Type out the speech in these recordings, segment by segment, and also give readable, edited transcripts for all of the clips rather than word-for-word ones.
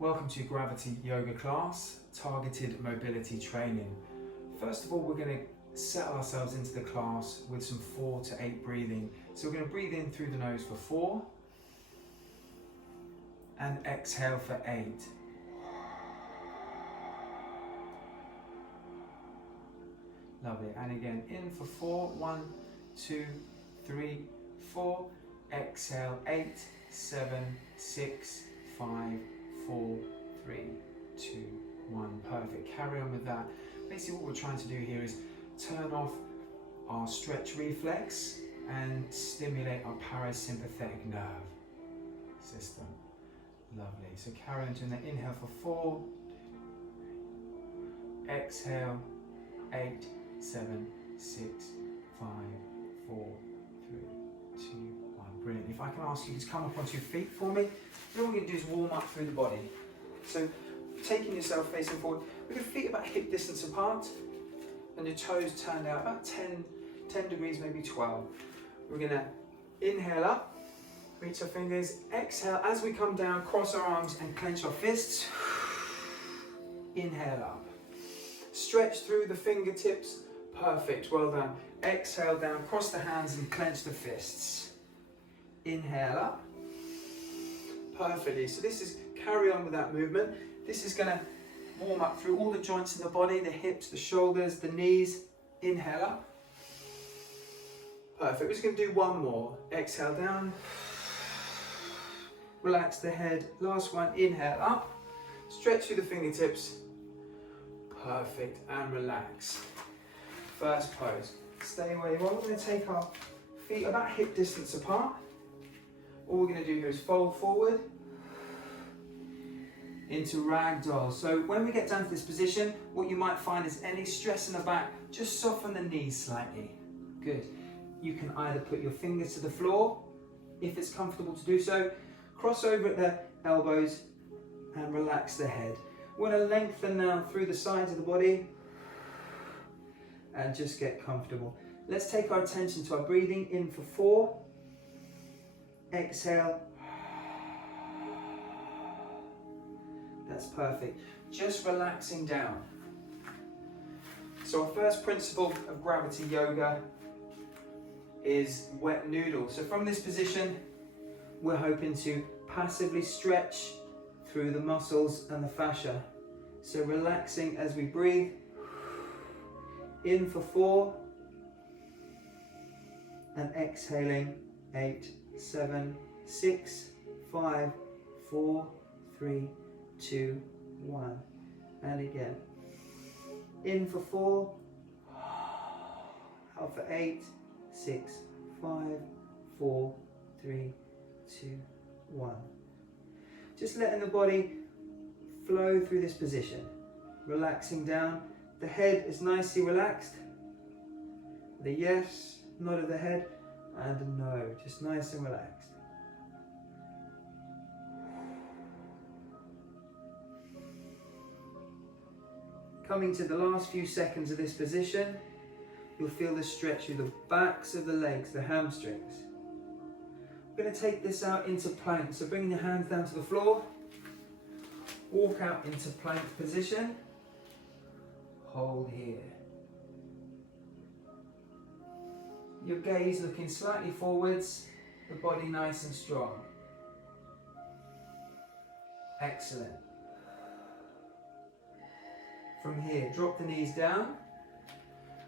Welcome to Gravity Yoga class, targeted mobility training. First of all, we're going to settle ourselves into the class with some 4 to 8 breathing. So we're going to breathe in through the nose for 4 and exhale for 8. Lovely. And again, in for 4, 1, 2, 3, 4. Exhale, 8, 7, 6, 5, 4, 3, 2, 1. Perfect. Carry on with that. Basically what we're trying to do here is turn off our stretch reflex and stimulate our parasympathetic nerve system. Lovely. So carry on doing that. Inhale for 4. Exhale, 8, 7, 6, 5, 4, 3, 2, 1. Brilliant. If I can ask you to come up onto your feet for me. Then what we're going to do is warm up through the body. So taking yourself facing forward, with your feet about hip distance apart and your toes turned out about 10 degrees, maybe 12. We're going to inhale up, reach our fingers, exhale as we come down, cross our arms and clench our fists. Inhale up. Stretch through the fingertips. Perfect, well done. Exhale down, cross the hands and clench the fists. Inhale up. Perfectly. So this is, carry on with that movement. This is going to warm up through all the joints in the body, the hips, the shoulders, the knees. Inhale up. Perfect. We're just going to do one more. Exhale down. Relax the head. Last one. Inhale up. Stretch through the fingertips. Perfect. And relax. First pose. Stay where you are. We're going to take our feet about hip distance apart. All we're going to do here is fold forward into ragdoll. So when we get down to this position, what you might find is any stress in the back, just soften the knees slightly. Good. You can either put your fingers to the floor, if it's comfortable to do so, cross over at the elbows and relax the head. We're going to lengthen now through the sides of the body and just get comfortable. Let's take our attention to our breathing. In for 4. Exhale. That's perfect. Just relaxing down. So our first principle of gravity yoga is wet noodle. So from this position, we're hoping to passively stretch through the muscles and the fascia. So relaxing as we breathe. In for 4 and exhaling 8, 7, 6, 5, 4, 3, 2, 1. And again. In for 4, out for 8, 6, 5, 4, 3, 2, 1. Just letting the body flow through this position. Relaxing down. The head is nicely relaxed. The yes, nod of the head, and a no, just nice and relaxed. Coming to the last few seconds of this position, you'll feel the stretch through the backs of the legs, the hamstrings. We're going to take this out into plank, so bring your hands down to the floor, walk out into plank position, hold here. Your gaze looking slightly forwards, the body nice and strong. Excellent. From here, drop the knees down,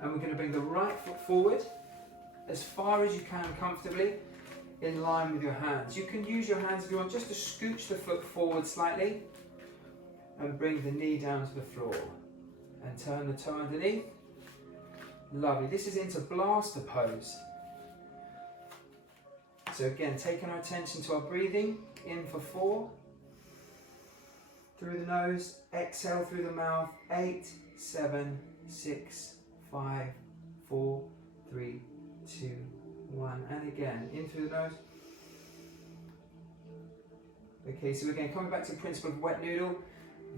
and we're going to bring the right foot forward as far as you can comfortably in line with your hands. You can use your hands if you want just to scooch the foot forward slightly and bring the knee down to the floor and turn the toe underneath. Lovely. This is into blaster pose. So again, taking our attention to our breathing. In for 4. Through the nose. Exhale through the mouth. 8, 7, 6, 5, 4, 3, 2, 1. And again, in through the nose. Okay, so again, coming back to the principle of wet noodle,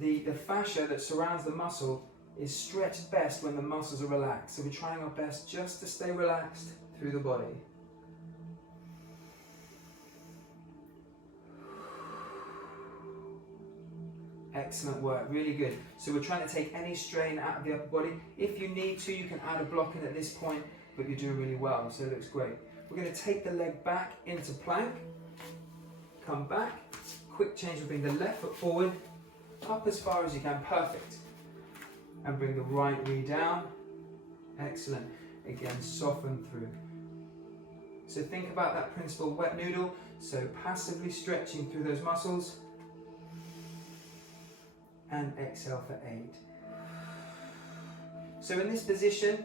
the fascia that surrounds the muscle is stretched best when the muscles are relaxed. So we're trying our best just to stay relaxed through the body. Excellent work, really good. So we're trying to take any strain out of the upper body. If you need to, you can add a block in at this point, but you're doing really well, so it looks great. We're going to take the leg back into plank, come back, quick change will bring the left foot forward, up as far as you can, perfect. And bring the right knee down, excellent. Again, soften through. So think about that principle, wet noodle, so passively stretching through those muscles. And exhale for 8. So in this position,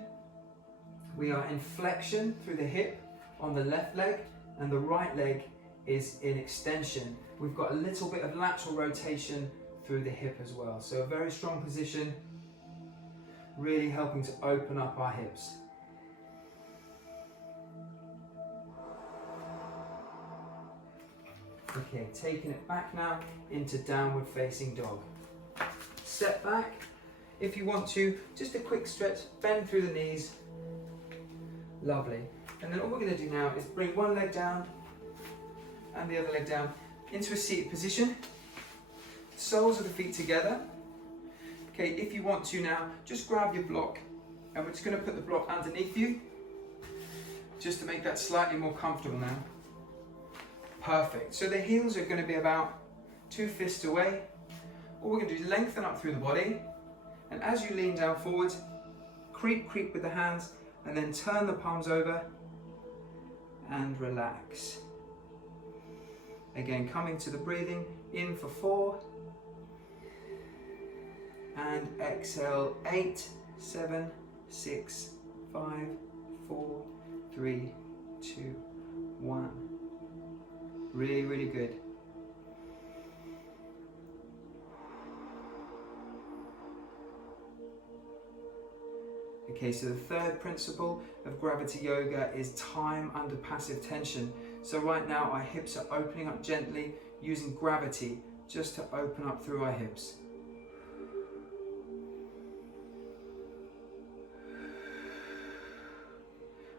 we are in flexion through the hip on the left leg, and the right leg is in extension. We've got a little bit of lateral rotation through the hip as well. So a very strong position, really helping to open up our hips. Okay, taking it back now into downward facing dog. Step back, if you want to, just a quick stretch, bend through the knees, lovely. And then all we're going to do now is bring one leg down and the other leg down into a seated position, soles of the feet together. Okay, if you want to now, just grab your block and we're just going to put the block underneath you, just to make that slightly more comfortable now. Perfect, so the heels are going to be about 2 fists away. All we're going to do is lengthen up through the body, and as you lean down forward, creep with the hands, and then turn the palms over and relax. Again, coming to the breathing, in for 4, and exhale 8, 7, 6, 5, 4, 3, 2, 1. Really, really good. Okay, so the third principle of gravity yoga is time under passive tension. So right now our hips are opening up gently using gravity just to open up through our hips.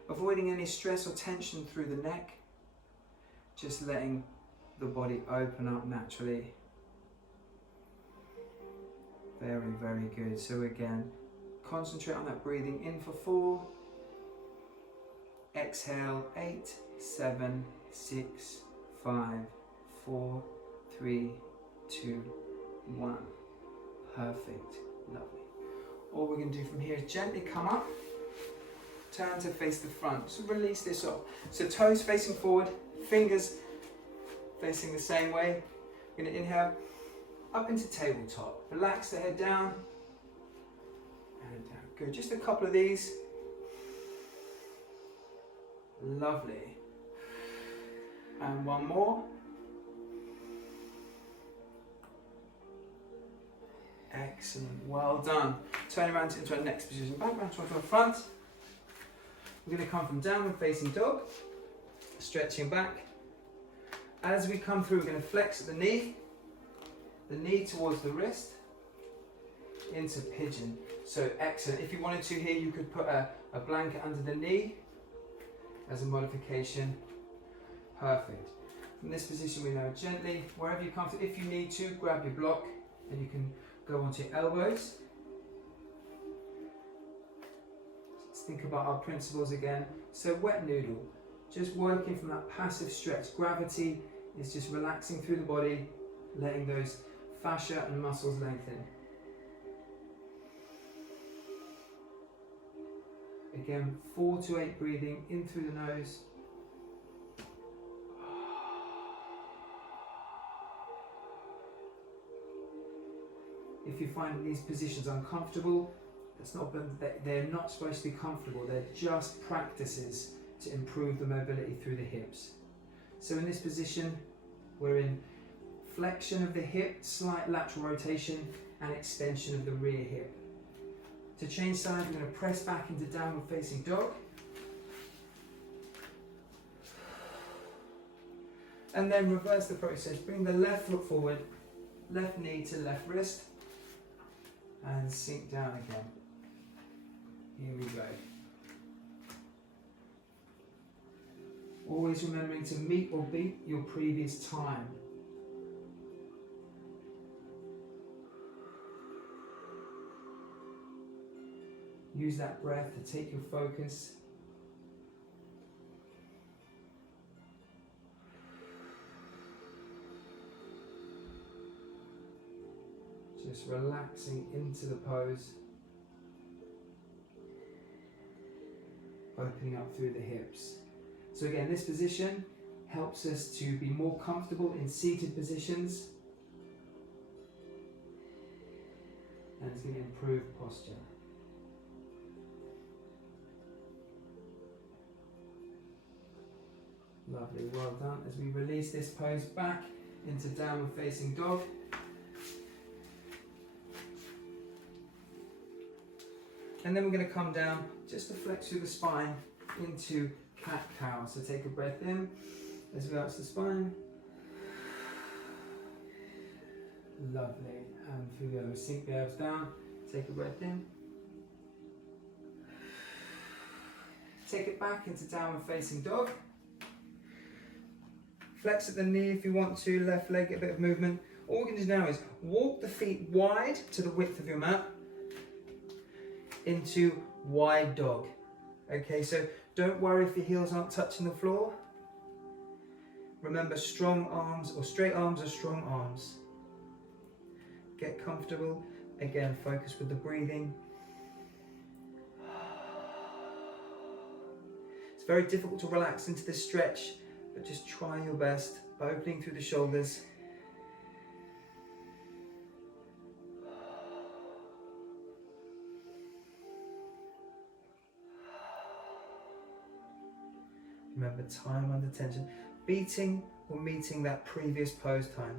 Avoiding any stress or tension through the neck, just letting the body open up naturally. Very, very good. So again, concentrate on that breathing, in for 4, exhale 8, 7, 6, 5, 4, 3, 2, 1. Perfect, lovely. All we're going to do from here is gently come up, turn to face the front, so release this off. So toes facing forward, fingers facing the same way. We're going to inhale up into tabletop, relax the head down, and down. Good, just a couple of these. Lovely. And one more. Excellent, well done. Turn around into our next position, back round towards our front. We're going to come from downward facing dog, stretching back. As we come through, we're going to flex at the knee towards the wrist, into pigeon. So excellent. If you wanted to here, you could put a blanket under the knee as a modification. Perfect. From this position, we now gently, wherever you come to, if you need to, grab your block and you can go onto your elbows. Let's think about our principles again. So wet noodle, just working from that passive stretch. Gravity is just relaxing through the body, letting those fascia and muscles lengthen. Again, 4 to 8 breathing in through the nose. If you find these positions uncomfortable, they're not supposed to be comfortable, they're just practices to improve the mobility through the hips. So in this position, we're in flexion of the hip, slight lateral rotation, and extension of the rear hip. To change side, we're going to press back into downward facing dog. And then reverse the process. Bring the left foot forward, left knee to left wrist, and sink down again. Here we go. Always remembering to meet or beat your previous time. Use that breath to take your focus. Just relaxing into the pose. Opening up through the hips. So again, this position helps us to be more comfortable in seated positions. And it's going to improve posture. Lovely, well done. As we release this pose back into downward facing dog. And then we're going to come down just to flex through the spine into cat-cow. So take a breath in as we arch the spine. Lovely. And through the other, sink the abs down. Take a breath in. Take it back into downward facing dog. Flex at the knee if you want to, left leg, get a bit of movement. All we're going to do now is walk the feet wide to the width of your mat into wide dog. Okay, so don't worry if your heels aren't touching the floor. Remember, strong arms or straight arms are strong arms. Get comfortable. Again, focus with the breathing. It's very difficult to relax into this stretch, but just try your best, opening through the shoulders. Remember, time under tension, beating or meeting that previous pose time.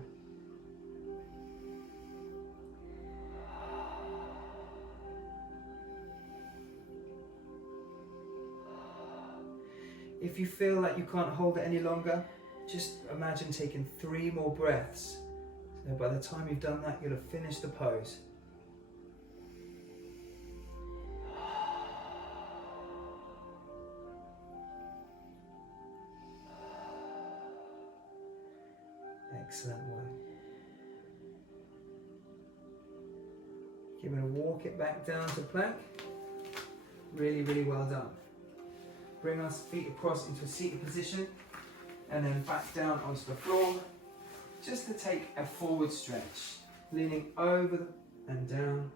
If you feel like you can't hold it any longer, just imagine taking 3 more breaths. So by the time you've done that, you'll have finished the pose. Excellent work. Give it a walk it back down to plank. Really, really well done. Bring our feet across into a seated position and then back down onto the floor just to take a forward stretch, leaning over and down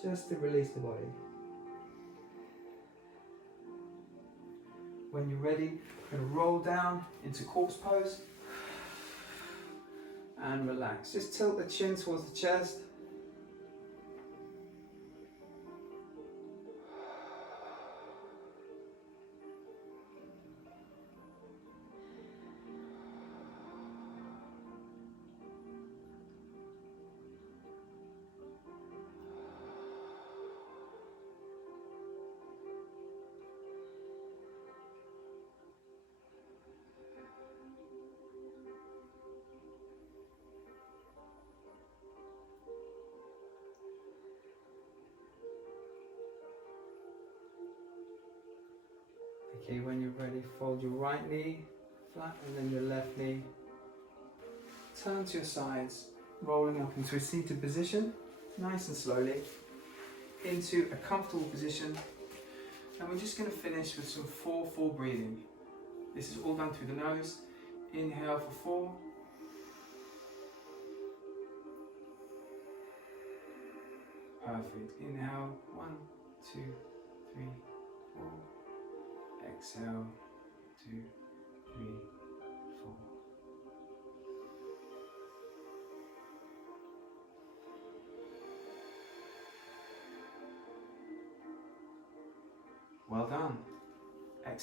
just to release the body. When you're ready, we're going to roll down into corpse pose and relax. Just tilt the chin towards the chest. Okay, when you're ready, fold your right knee flat and then your left knee. Turn to your sides, rolling up into a seated position, nice and slowly, into a comfortable position. And we're just going to finish with some 4-4 breathing. This is all done through the nose. Inhale for 4. Perfect. Inhale, 1, 2, 3, 4. Exhale, 2, 3, 4. Well done.